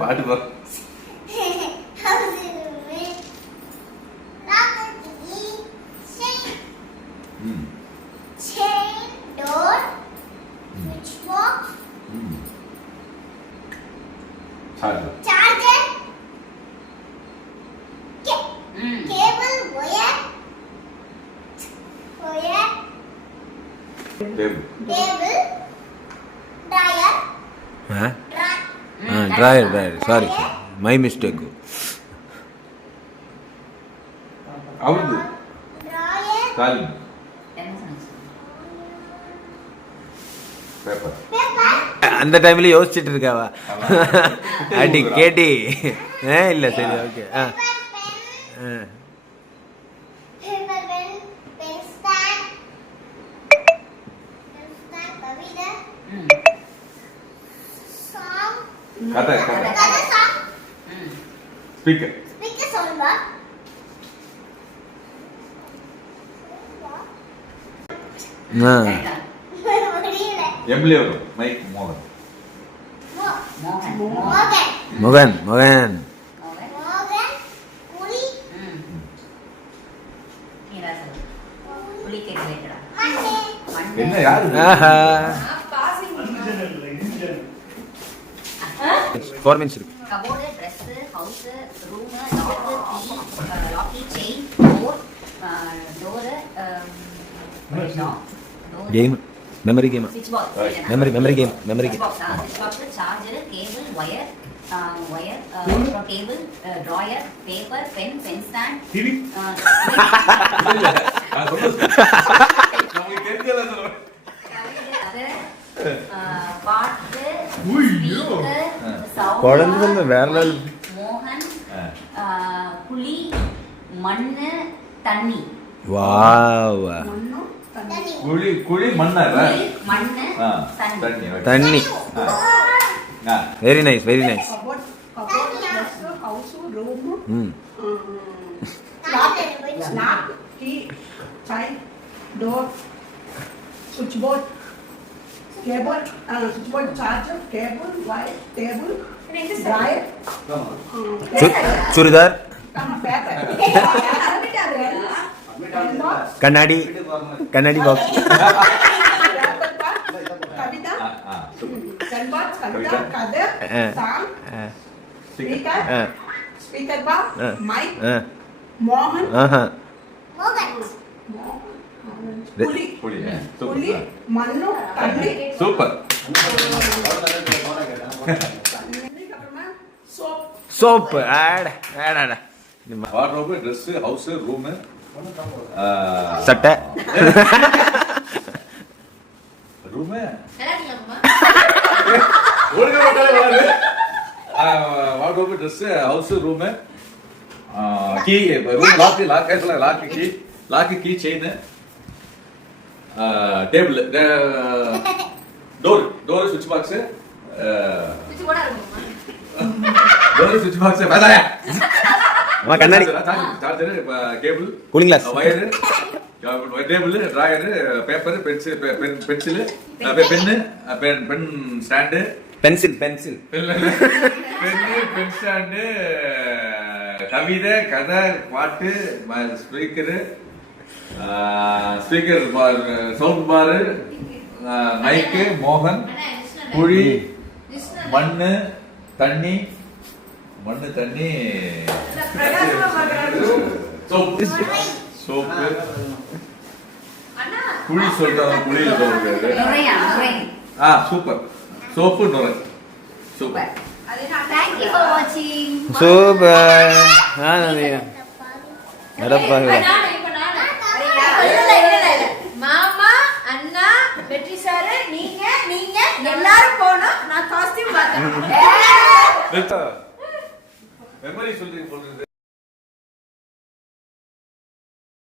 பாட்டு பா charger cable wire table dryer sorry my mistake அவளுது காலி பேப்பர் அந்த டைம்ல யோசிச்சுட்டு இருக்காவா அடி கேட்டி இல்ல சரி ஓகே கதை ஸ்பீக்கர் சொல்லுங்க எம்எல்ஏ வரும் மைக் மோகன் மோகன் மோகன் என்ன யாரு ஆஹா 4 minutes இருக்கு cupboard Dress house room லாக்கி chain door game memory game ஸ்விட்ச் பாக்ஸ் மெமரி கேம் ஸ்விட்ச் box charger cable wire table drawer paper pen stand TV நமக்கு தெரிஞ்சல சொல்றேன் பாட்டு குழந்தை வேற லெவல் மோகன் புலி மண்ணு தண்ணி வாவ் குழி மண்ணால மண்ணு தண்ணி very nice house room Snap. key child door switchboard cable switchboard charger cable wire table dryer churidar paper கண்ணாடி box kavita box kavita kader sound speaker box mic mohan புலி மண்ணு தண்ணி சூப்பர் சோப் ஆட வார்ட்ரோப் Dress ஹவுஸ் ரூம் சட்டை room wardrobe Dress house room key room lock key chain table door ஸ்விட்ச் box ஸ்விட்ச் box வேதாயா கண்ணாடி charger cable cooling glass wire table drawer paper pencil pen pen stand pencil pen stand கவிதை கதை பாட்டு speaker sound பாரு மைக்கு மோகன் குழி மண்ணு தண்ணி சோப்பு குழி சொல்றாங்க குழி சூப்பர் சோப்பு நுரை super Thank you for watching. Super மாமா அண்ணா வெற்றி சார் நீங்க எல்லாரும் போனோம் நான் காஸ்டியூம் பார்த்தேன் மெமரி சொல்லி சொல்றது